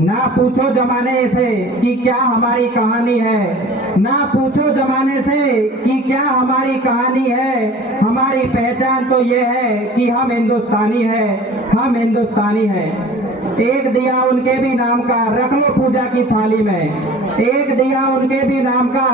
ना पूछो जमाने से कि क्या हमारी कहानी है, ना पूछो जमाने से कि क्या हमारी कहानी है। हमारी पहचान तो ये है कि हम हिंदुस्तानी है, हम हिंदुस्तानी है। एक दिया उनके भी नाम का रख लो पूजा की थाली में, एक दिया उनके भी नाम का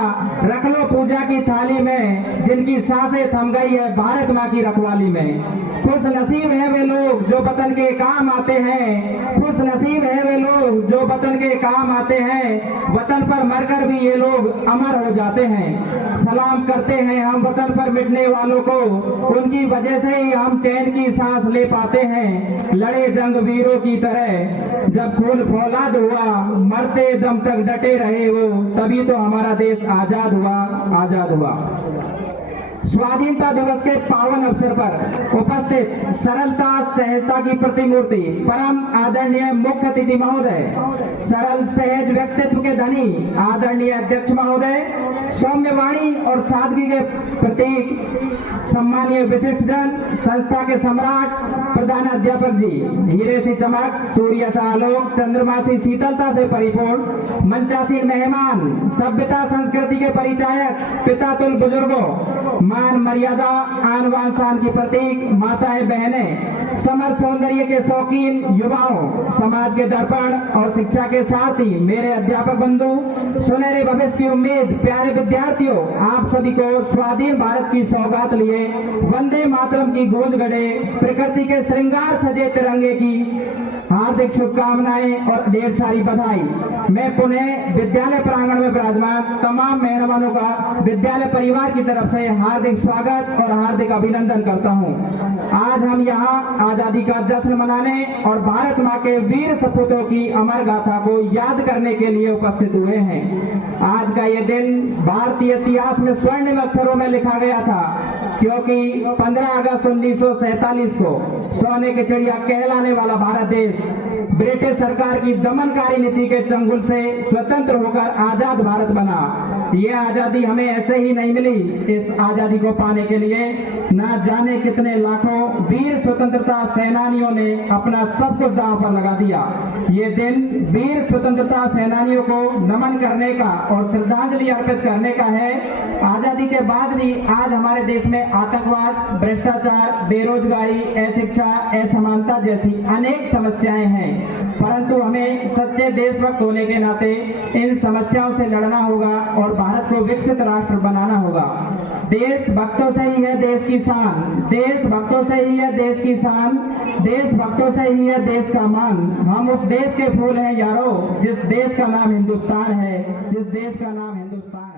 रख लो पूजा की थाली में, जिनकी सांसें थम गई है भारत माँ की रखवाली में। खुश नसीब है वे लोग जो वतन के काम आते हैं, खुश नसीब है वे लोग जो वतन के काम आते हैं। वतन पर मरकर भी ये लोग अमर हो जाते हैं। सलाम करते हैं हम वतन पर मिटने वालों को, उनकी वजह से ही हम चैन की सांस ले पाते हैं। लड़े जंग वीरों की तरह जब खून फौलाद हुआ, मरते दम तक डटे रहे वो, तभी तो हमारा देश आजाद हुआ, आजाद हुआ। स्वाधीनता दिवस के पावन अवसर पर उपस्थित सरलता सहजता की प्रतिमूर्ति परम आदरणीय मुख्य अतिथि महोदय, सरल सहज व्यक्तित्व के धनी आदरणीय अध्यक्ष महोदय, सौम्य वाणी और सादगी के प्रतीक सम्मानीय विशिष्ट जन, संस्था के सम्राट प्रधान अध्यापक जी, हीरे सी चमक, सूर्य सा आलोक, चंद्रमा सी शीतलता से परिपूर्ण मंचासीन मेहमान, सभ्यता संस्कृति के परिचायक, पिता तुल बुजुर्गों, मान मर्यादा आन बान शान की प्रतीक माताएं बहनें, समर सौंदर्य के शौकीन युवाओं, समाज के दर्पण और शिक्षा के साथी मेरे अध्यापक बंधु, सुनहरे भविष्य की उम्मीद प्यारे विद्यार्थियों, आप सभी को स्वाधीन भारत की सौगात लिए वंदे मातरम की गूंज गढ़े प्रकृति के श्रृंगार सजे तिरंगे की हार्दिक शुभकामनाएं और ढेर सारी बधाई। मैं पुनः विद्यालय प्रांगण में विराजमान तमाम मेहमानों का विद्यालय परिवार की तरफ से हार्दिक स्वागत और हार्दिक अभिनंदन करता हूं। आज हम यहां आजादी का जश्न मनाने और भारत मां के वीर सपूतों की अमर गाथा को याद करने के लिए उपस्थित हुए हैं। आज का ये दिन भारतीय इतिहास में स्वर्णिम अक्षरों में लिखा गया था, क्योंकि 15 अगस्त 1947 को सोने की चिड़िया कहलाने वाला भारत देश ब्रिटिश सरकार की दमनकारी नीति के चंगुल से स्वतंत्र होकर आजाद भारत बना। ये आजादी हमें ऐसे ही नहीं मिली, इस आजादी को पाने के लिए ना जाने कितने लाखों वीर स्वतंत्रता सेनानियों ने अपना सब कुछ दांव पर लगा दिया। ये दिन वीर स्वतंत्रता सेनानियों को नमन करने का और श्रद्धांजलि अर्पित करने का है। आजादी के बाद भी आज हमारे देश में आतंकवाद, भ्रष्टाचार, बेरोजगारी, अशिक्षा, असमानता जैसी अनेक समस्याएं हैं, परंतु हमें सच्चे देशभक्त होने के नाते इन समस्याओं से लड़ना होगा और भारत को विकसित राष्ट्र बनाना होगा। देशभक्तों से ही है देश की शान, देशभक्तों से ही है देश की शान, देशभक्तों से ही है देश का मान। हम उस देश के फूल हैं यारो, जिस देश का नाम हिंदुस्तान है, जिस देश का नाम हिंदुस्तान है।